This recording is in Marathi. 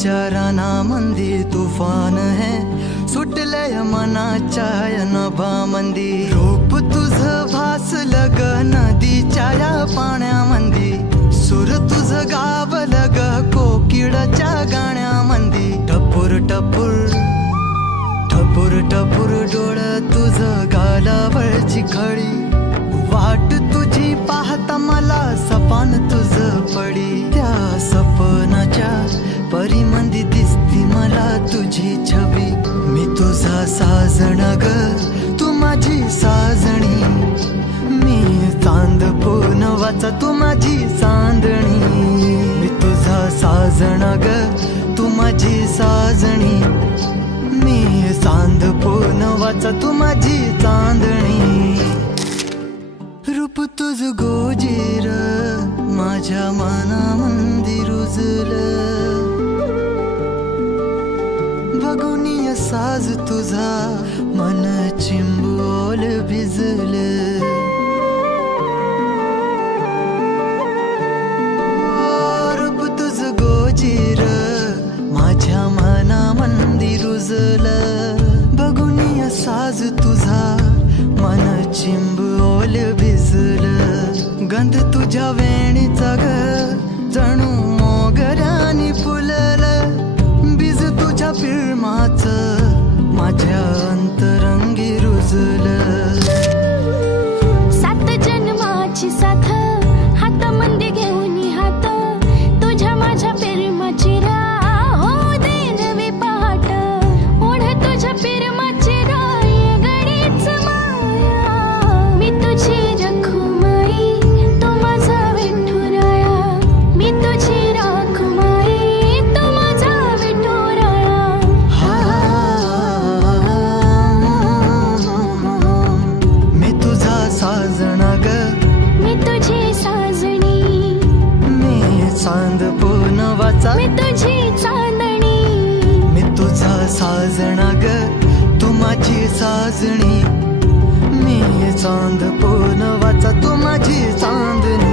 विचारांमध्ये तुफान है, सुटलय मनाच्या या नभामंदी. रूप तुझं भासलं ग नदीच्या या पाण्यामंदी, सूर तुझं गावलं ग कोकिळाच्या गाण्यामंदी. टपूर टपूर टपूर टपूर डोळं तुझं गालावरची खळी, वाट तुझी पाहता मला सपान तुझं पडी. त्या सपनाच्या परीमंदी दिसती मला तुझी छबी. मी तुझा साजण ग तू माझी साजणी, मी चांद पूनवाचा तू माझी चांदणी. मी तुझा साजण ग तू माझी साजणी, मी चांद पूनवाचा तू माझी चांदणी. रूप तुझ गोजीर माझ्या मनामंदी रुजलं, बघुनिय साज तुझा मन चिंबोल भिजलं. रूप तुझ गोजीर माझ्या मनामंदी रुजलं, बघुनिय साज तुझा मन चिंबोल भिजलं. गंध तुझ्या वेणीचा ग जणू मोगऱ्यानी फुललं, बीज तुझ्या पिळमाचं माझ्या अंतरंगी रुजलं. सात जन्माची साथ हातामध्ये घेऊन हात, तुझ्या माझ्या प्रेमाची राह हो दे नवी पहाट. ओढ तुझ्या प्रेमाची राह ये गडीच माया, मी तुझी रखुमाई तू माझा विठुराया. मी तुझी रखुमाई तू माझा विठुराया. मी तुझा साजना ग मी तुझी साजणी, मी चांद पूनवाचा मी तुझी चांदणी. मी तुझा साजना ग तू माझी साजणी, मी चांद पूनवाचा तू माझी चांदणी.